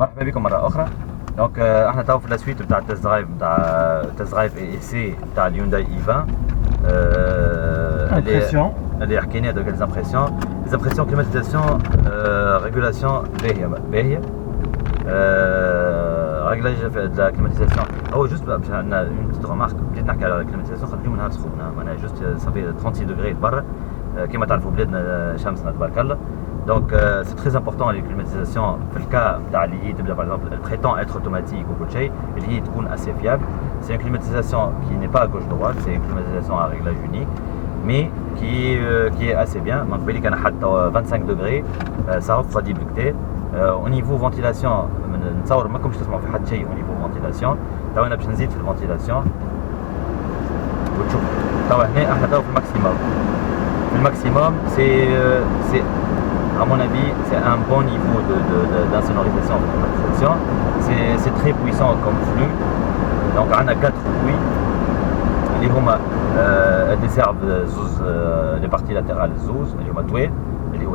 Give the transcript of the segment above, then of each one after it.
مرحبا بكم مرة أخرى. دونك احنا تو في لاسويت نتاع التست درايف اي سي نتاع اليونداي اي 20 اللي حكينا دوك لي زامبرسيون كليماتيزاسيون ريغولاسيون باهية ريغلاج د لا كليماتيزاسيون. هو جوست باش عندنا اون بتيت رومارك بديت نحكي على الكليماتيزاسيون خاطر اليوم نهار سخون معناها جوست صافي 36 دوغري برا كيما تعرفوا بلادنا شمسنا تبارك الله. Donc c'est très important les climatisations. Dans le cas par exemple, elle prétend être automatique ou quelque chose, elle est assez fiable. C'est une climatisation qui n'est pas à gauche-droite, c'est une climatisation à réglage unique, mais qui est assez bien. Donc il y a 25 degrés, ça offre des boucliers. Au niveau ventilation, نتصور ما كنتش تسمعوا في حد شيء au niveau ventilation. تو انا باش نزيد في الفنتيلاسيون وتشوف. تو هنا احنا تو في الماكسيموم. في الماكسيموم c'est à mon avis, c'est un bon niveau d'insonorisation de climatisation. C'est très puissant comme flux. Donc, on a 4 bruits. Elles desservent les parties latérales zouz,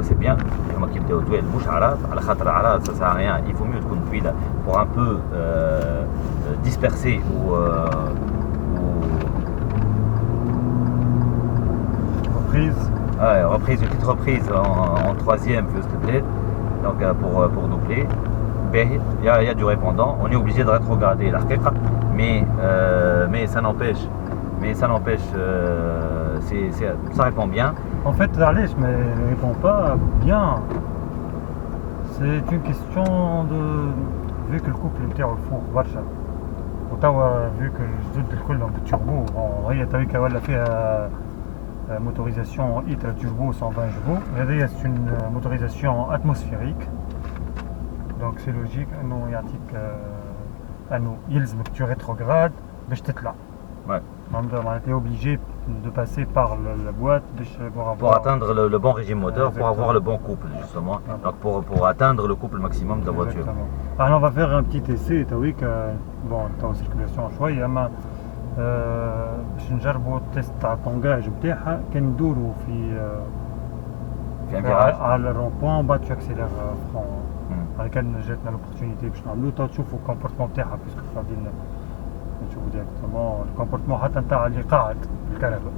c'est bien. Qui بداو طويل مش عراض على خاطر عراض ça sert à rien. Il faut mieux تكون طويلة pour un peu disperser ou reprise. Reprise, une petite reprise en troisième, donc pour doubler. Il y a du répondant. On est obligé de rétrograder l'arcade, mais ça n'empêche, ça répond bien. En fait, Darlech ne répond pas bien. C'est une question de vu que le couple était au four, vu que le turbo, il a fait motorisation Hydra Turbo 120 chevaux. C'est une motorisation atmosphérique. Donc c'est logique. Tu rétrogrades, mais je là. Ouais. On a été obligé de passer par la boîte pour atteindre le bon régime moteur, pour avoir le bon couple justement. Ouais. Donc pour atteindre le couple maximum de la voiture. Alors on va faire un petit essai. Bon, en circulation choix. باش نجربوا التيست تاع الطونجاج نتاعها كندوروا في على الرومبوان بعد تو اكسيلير فرون. هذا كان جاتنا لوبورتونيتي باش نعملو تشوفوا الكومبورتمون تاعها باسكو غادي نشوفوا ديريكتومون الكومبورتمون حتى نتاع اللي قاعد بالكهرباء.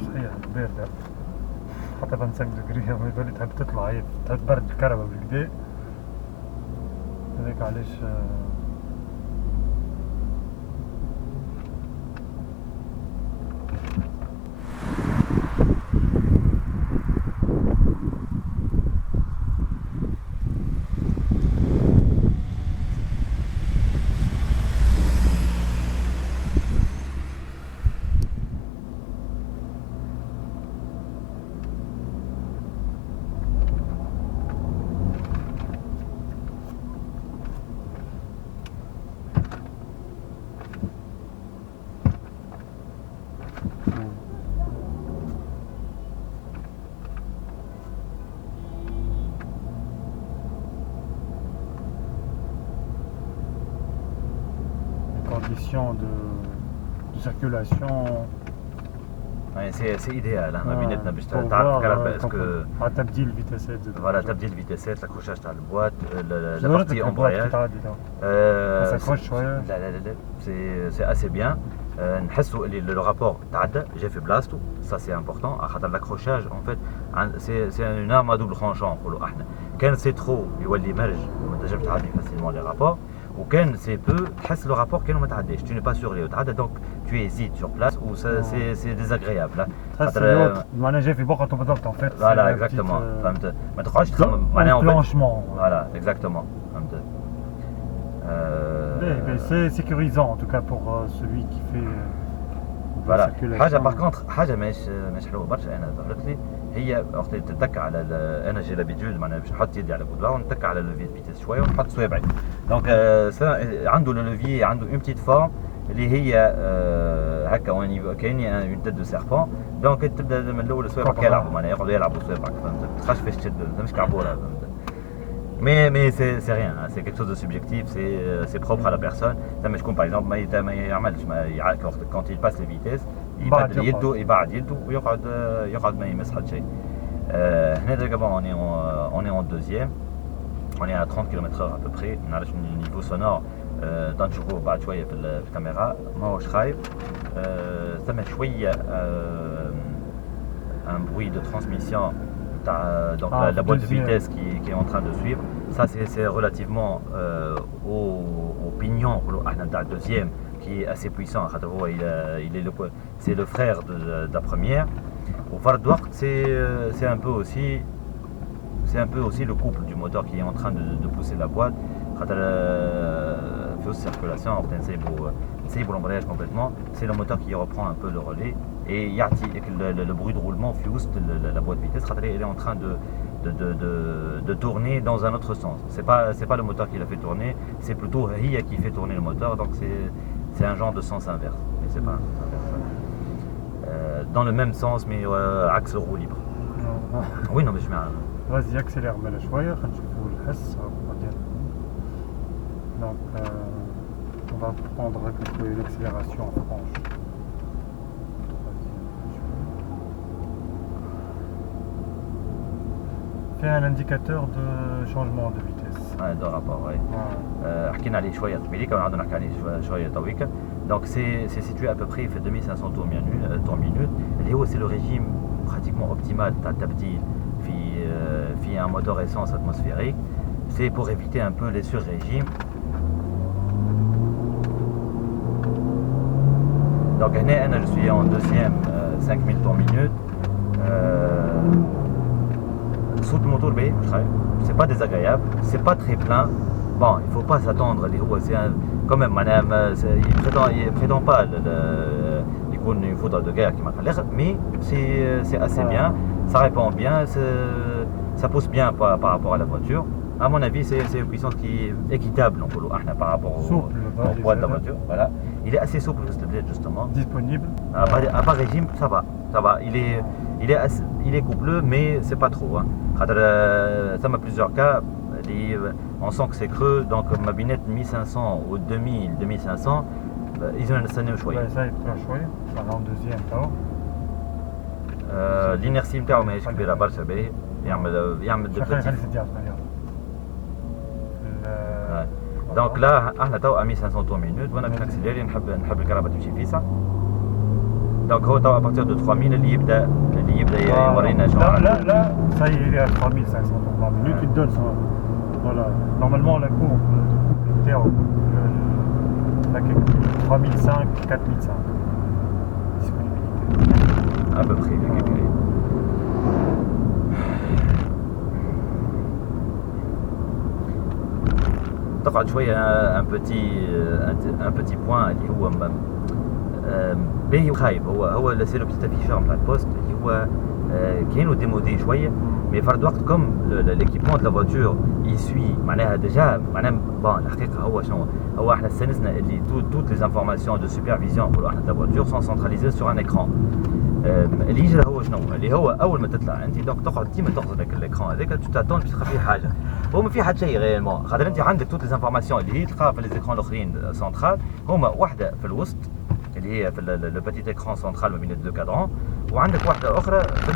صحيح باردة حتى 25 دغري ما يبان تحب تطلع هي تحب برد الكهرباء بالكدا هذاك علاش conditions de circulation. Ouais, c'est idéal. Est-ce que تبديل فيتاسات voilà تبديل فيتاسات l'accrochage تاع البواط la partie embrayage لا c'est assez bien. نحسوا اللي le rapport تعدى جا في بلاصتو ça c'est important خاطر l'accrochage en fait c'est une arme à double tranchant نقولوا احنا. كان سي ترو يولي مرج وما تنجمش تعدي facilement les rapports. وكان سي بو تحس لو رابور كانوا ما تعداش tu n'es pas sûr اللي تعدى donc tu hésites sur place ou c'est désagréable. خاطر معناها جاي في بقعته بالضبط en fait. Voilà exactement. فهمت ما تقعدش معناها بلانشمون. Voilà exactement. فهمت. C'est sécurisant en tout cas pour celui qui fait voilà. حاجة par contre حاجة مش حلوة برشا أنا ظهرت لي هي وقت تتك على انا جي لابيتود معناها باش نحط يدي على البودلار ونتك على لوفي فيتيس شويه ونحط صوابعي. دونك عنده لو لوفي عنده اون بتيت فورم اللي هي هكا اون كاين اون تيت دو سيربون. دونك تبدا من الاول صوابعك يلعبوا معناها يقعدوا يلعبوا صوابعك فهمت ما تخافش فاش تشد مش كعبوره فهمت. Mais c'est rien, hein. C'est quelque chose de subjectif, c'est propre à la personne. Mais je compte par exemple, quand il passe les vitesses, il يبعد يده ويقعد ما يمس حد شيء. On est en deuxième, on est à 30 km/h à peu près. On a le niveau sonore dans la caméra, un bruit de transmission, donc la boîte de vitesse qui est en train de suivre. Ça c'est relativement au pignon, le deuxième qui est assez puissant. C'est le frère de la première. Au Fardouart, c'est un peu aussi le couple du moteur qui est en train de pousser la boîte. Circulation, c'est l'embrayage complètement. C'est le moteur qui reprend un peu le relais et le bruit de roulement la boîte de vitesse. Elle est en train de tourner dans un autre sens. C'est pas le moteur qui l'a fait tourner, c'est plutôt Hiya qui fait tourner le moteur. Donc c'est un genre de sens inverse. Mais c'est pas un sens inverse. Dans le même sens, mais axe roue libre. Oui, non, mais je mets. Vas-y, accélère مالا شوية خلينا نشوفوا الحس donc on va prendre l'accélération franche. Fait un indicateur de changement de vitesse. Ouais, de rapport, oui. حكينا عليه شوية قبيلة كنا عاودنا نحكي عليه شوية تويك. Donc c'est situé à peu près, il fait 2500 tours minute. C'est le régime pratiquement optimal تاع التبديل في un moteur essence atmosphérique. C'est pour éviter un peu les sur-régimes. Donc je suis en deuxième, 5000 tours minute. Sous le moteur B, c'est pas désagréable, c'est pas très plein. Bon, il faut pas s'attendre, quand même, il prétend pas une foudre de guerre qui m'a l'air, mais c'est assez bien, ça répond bien, ça pousse bien par rapport à la voiture. À mon avis, c'est une puissance qui est équitable par rapport au poids de la voiture. Voilà. Il est assez souple, justement. Disponible. À bas régime, ça va. Il est coupleux, mais c'est pas trop. Ça m'a plusieurs cas. On sent que c'est creux, donc ma binette 1500 ou 2000, 2500, ils ont un scénario choix. Ça est très chouette, ça va en deuxième temps. L'inertie نتاعو ماهيش كبيرة برشا باهي يعمل دو بيتي. Donc là, on a 1500 tours minute, on a bien accéléré, on a le carabat de Chifisa. Donc à partir de 3000, il y a là, ça y est, il est à 3500 tours par minute, il te donne ça. Voilà. Normalement, la courbe de couple, 3005, 4005. Disponibilité. À peu près, تقعد شويه un petit point اللي هو باهي وخايب هو سي لو بتيت افيشور نتاع البوست اللي هو كاينو ديمودي شويه مي فرد وقت كوم ليكيبمون دو لا فواتور يسوي معناها ديجا معناها بون الحقيقه هو شنو هو احنا استانسنا اللي توت لي زانفورماسيون دو سوبرفيزيون نقولوا احنا دو فواتور سون سنتراليزي سور ان اكران اللي يجي هو شنو اللي هو اول ما تطلع انت دونك تقعد ديما تاخذ لك الاكران هذاك تو تاتون باش تلقى فيه حاجه هما في حتى شيء ريالمون خاطر انت عندك توت لي زانفورماسيون اللي هي تلقاها في لي زيكران الاخرين سنترال هما واحده في الوسط اللي هي في لو بيتي اكران سنترال ما بين الدو كادرون وعندك واحده اخرى في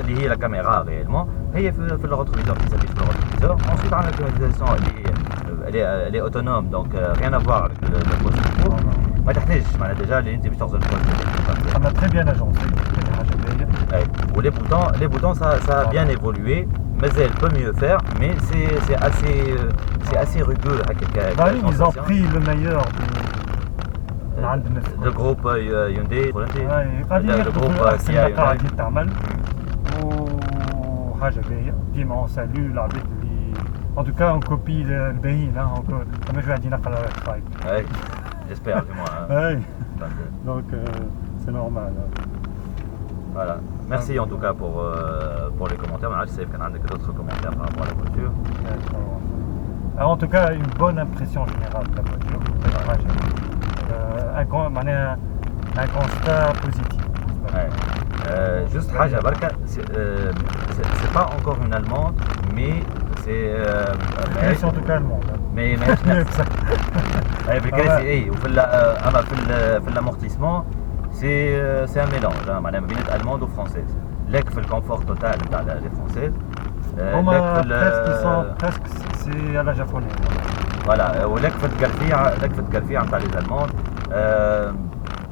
اللي هي لا كاميرا ريالمون هي في الروتروفيزور qui s'affiche في الروتروفيزور ensuite عندك الكليماتيزاسيون اللي هي اوتونوم دونك rien à voir avec le poste ما تحتاجش معناها ديجا اللي انت باش تغزل البوست on a très bien agencé ou les boutons ça a bien évolué mais elle peut mieux faire mais c'est assez rugueux ils ont pris le meilleur le groupe Hyundai le groupe Kia قاعد يتعمل وحاجه باهيه ديما on salue العباد اللي en tout cas on copie الباهيين ما شو عندي نقل على الفايت j'espère du moins donc c'est normal. Voilà. Merci en tout cas pour les commentaires. Je sais qu'il y a d'autres commentaires par rapport à la voiture. Alors, en tout cas, une bonne impression générale de la voiture. Un constat positif. Ouais. Juste Haja Barka, c'est pas encore une allemande, mais c'est. C'est en tout cas allemande. Mais في l'amortissement c'est un mélange, madame binette allemande ou française. لك في الكونفور توتال نتاع لي فرونسيز. هما presque c'est à la japonaise. فوالا ولك في التكلفيع نتاع لي زالمون.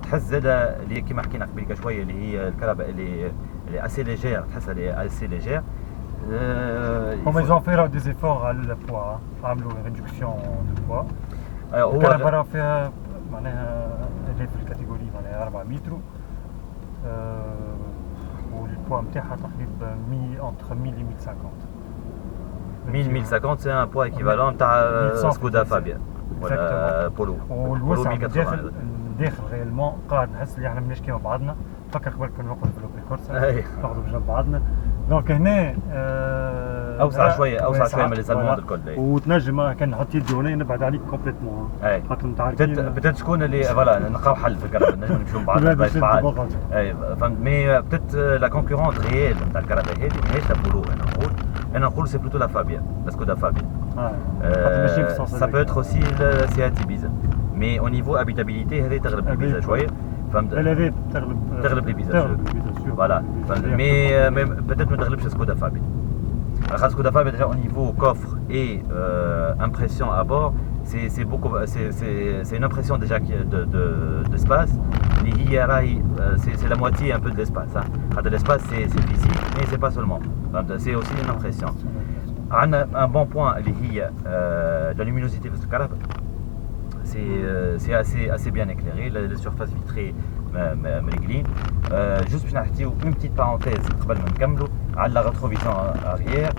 تحس زاده اللي كيما حكينا قبيله شويه اللي هي الكهرباء اللي اسي ليجير، تحسها اللي اسي ليجير. هما ils ont fait des efforts على البوا، عملوا ريدكسيون دو بوا. الكهرباء راه فيها معناها اللي في الكاتيجوري معناها 4 متر، والبوا نتاعها تقريبا entre 1000 et 1050. 1050 c'est un poids équivalent تاع سكودا فابيا ولا بولو. والوسع داخل ريالمون قاعد نحس اللي احنا ماناش كيما بعضنا. فكر قبل كنا نوقفوا في لوبري كورسا ناخذوا بجنب بعضنا، دونك هنا اوسع شويه من لي زالموند الكل. وتنجم كان نحط يدي هنا نبعد عليك كومبليتمون، خاطر متعارفين. بتات شكون اللي فوالا نلقاو حل في الكهرباء، نجم نمشيو مع بعض. اي فهمت. مي بتات لا كونكورونت ريال نتاع الكهرباء هذه ماهيش لا بولو. انا نقول سي بلوتو لا فابيا، لا سكودا فابيا. Ça peut être aussi le Seat Ibiza, mais au niveau habitabilité هذه تغلب الإبيزا شوية. فهمت. هذه تغلب الإبيزا فوالا. مي peut-être ما تغلبش سكودا فابيا. خاطر سكودا فابيا déjà au niveau coffre et impression à bord c'est beaucoup c'est une impression déjà d'espace اللي هي راهي c'est la moitié un peu de l'espace. خاطر l'espace c'est physique mais c'est pas seulement. فهمت. c'est aussi une impression. عندنا un bon point اللي هي la luminosité في الكهرباء. c'est assez bien éclairé, les surfaces vitrées مريقلين. juste باش نحكيو une petite parenthèse قبل ما نكملوا على la rétrovision arrière.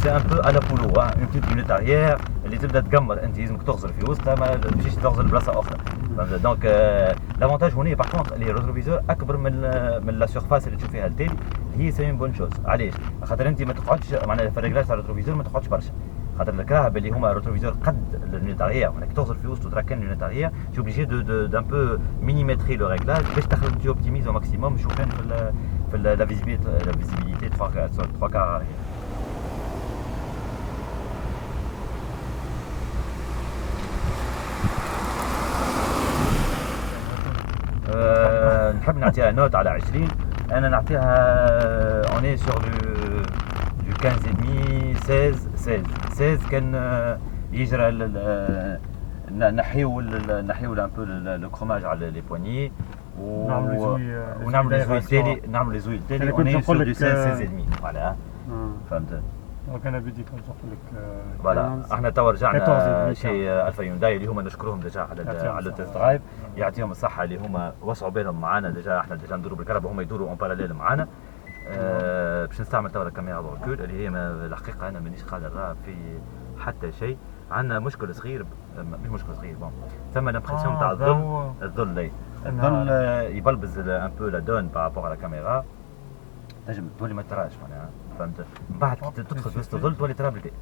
c'est un peu à la polo, une petite lunette arrière اللي تبدا تقمر انت لازمك تغزر في وسطها، ما تمشيش تغزر بلاصه اخرى. دونك لافونتاج هنا باغ كونتر لي ريتروفيزور اكبر من لا سيرفاس اللي تشوف فيها التالي. هي سي اون بون شوز. علاش؟ خاطر انت ما تقعدش معناها في الريغلاج تاع الريتروفيزور ما تقعدش برشا، خاطر الكراهب اللي هما ريتروفيزور قد اللونيت اريير، معناها كي تغزر في وسط وتركن اللونيت اريير تي اوبليجي دان بو مينيمتري لو ريغلاج باش تخرج تي اوبتيميز او ماكسيموم شوفين في لا فيزيبيليتي 3 كار اريير. نحب نعطيها نوت على 20. انا نعطيها اوني سور دو 15.5 16 كان يجرى نحيو ان بو لو كروماج على لي بوانيي ونعملوا لي زويل التالي اوني سور دو 16.5 فوالا. فهمت. دونك انا بديت نقول لك فوالا. احنا توا رجعنا شي الفا يونداي اللي هما نشكرهم ديجا على التست درايف، يعطيهم الصحه اللي هما وسعوا بالهم معنا. ديجا احنا ديجا ندوروا بالكهرباء، هما يدوروا اون باراليل معنا. باش نستعمل توا الكاميرا دو اللي هي الحقيقه انا مانيش قادر في حتى شيء. عندنا مشكل صغير، مش مشكل صغير، بون ثم لامبرسيون تاع الظل يبلبز ان بو لا دون بارابور على الكاميرا. تنجم تولي ما تراش معناها. فهمت. من بعد كي تدخل في وسط الظل تولي ترى بلي.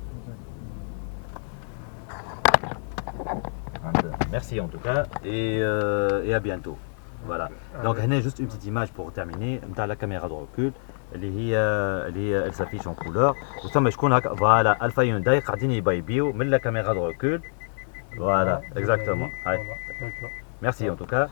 Merci en tout cas et à bientôt. Voilà. Donc هنا juste une petite image pour terminer نتاع la caméra de recul اللي هي elle s'affiche en couleur. وثم شكون هكا فوالا الفا يونداي قاعدين يبيبيو من la caméra de recul. Voilà exactement. Merci en tout cas.